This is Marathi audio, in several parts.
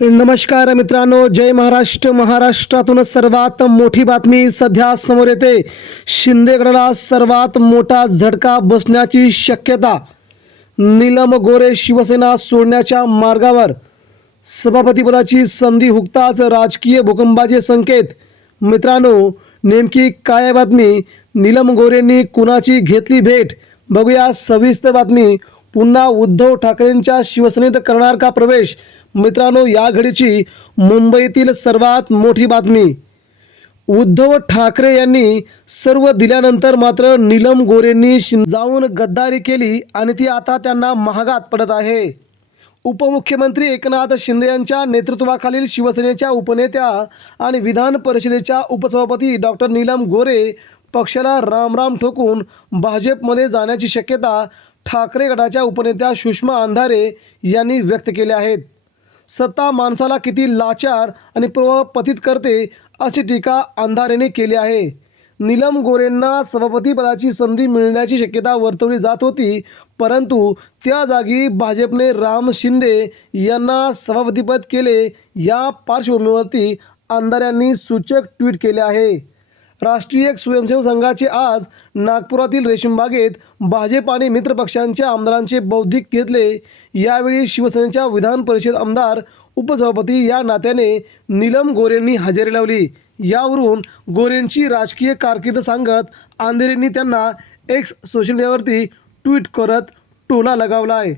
नमस्कार मित्रांनो जय महाराष्ट्र. महाराष्ट्रातून सर्वात मोठी बातमी सध्या समोर येते. शिंदेगडाला सर्वात मोठा झटका बसण्याची शक्यता नीलम गोरे शिवसेना सोडण्याच्या मार्गावर. सभापतीपदाची संधी हुकताच राजकीय भूकंपाचे संकेत. मित्रांनो नेमकी काय बातमी? नीलम गोरेंनी कुणाची घेतली भेट? बघूया सविस्तर बातमी पुन्हा उद्धव ठाकरेंच्या शिवसेनेत करणार का प्रवेश? मित्रांनो या घडीची मुंबईतील सर्वात मोठी बातमी. उद्धव ठाकरे यांनी सर्व दिल्यानंतर मात्र नीलम गोरेंनी जाऊन गद्दारी केली आणि ती आता त्यांना महागात पडत आहे. उपमुख्यमंत्री एकनाथ शिंदे यांच्या नेतृत्वाखालील शिवसेनेच्या उपनेत्या आणि विधान परिषदेच्या उपसभापती डॉक्टर नीलम गोरे पक्षाला रामराम ठोकून भाजपमध्ये जाण्याची शक्यता ठाकरे गटाच्या उपनेत्या सुषमा अंधारे यांनी व्यक्त केले आहेत. सत्ता माणसाला किती लाचार आणि प्रपतित करते अशी टीका अंधारेने केली आहे. नीलम गोरेंना सभापतीपदाची संधी मिळण्याची शक्यता वर्तवली जात होती परंतु त्या जागी भाजपने राम शिंदे यांना सभापतीपद केले या पार्श्वभूमीवरती अंधाऱ्यांनी सूचक ट्विट केले आहे. राष्ट्रीय स्वयंसेवक संघाचे आज नागपुरातील रेशीमबागेत भाजप आणि मित्र पक्षांच्या आमदारांचे बौद्धिक घेतले. यावेळी शिवसेनेच्या विधान परिषद आमदार उपसभापती या नात्याने नीलम गोरेंनी हजेरी लावली. यावरून गोरेंची राजकीय कारकीर्द सांगत अंधेरेंनी त्यांना एक्स सोशल मीडियावरती ट्विट करत टोला लगावला आहे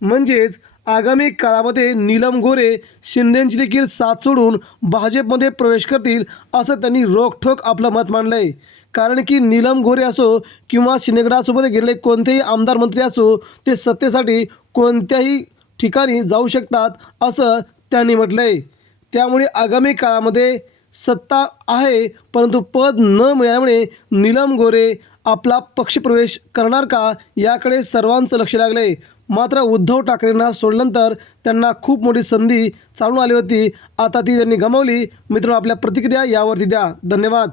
म्हणजेच आगामी काळामध्ये नीलम गोरे शिंदेंची देखील साथ सोडून भाजपमध्ये प्रवेश करतील असं त्यांनी रोखठोक आपलं मत मांडलं आहे कारण की नीलम गोरे असो किंवा शिंदेगडासोबत गेलेले कोणतेही आमदार मंत्री असो ते सत्तेसाठी कोणत्याही ठिकाणी जाऊ शकतात असं त्यांनी म्हटलं आहे त्यामुळे आगामी काळामध्ये सत्ता आहे परंतु पद न मिळाल्यामुळे नीलम गोरे आपला पक्षप्रवेश करणार का याकडे सर्वांचं लक्ष लागलं आहे मात्र उद्धव ठाकरेंना सोडल्यानंतर त्यांना खूप मोठी संधी चालून आली होती. आता ती त्यांनी गमावली. मित्रांनो आपल्या प्रतिक्रिया यावरती द्या. धन्यवाद.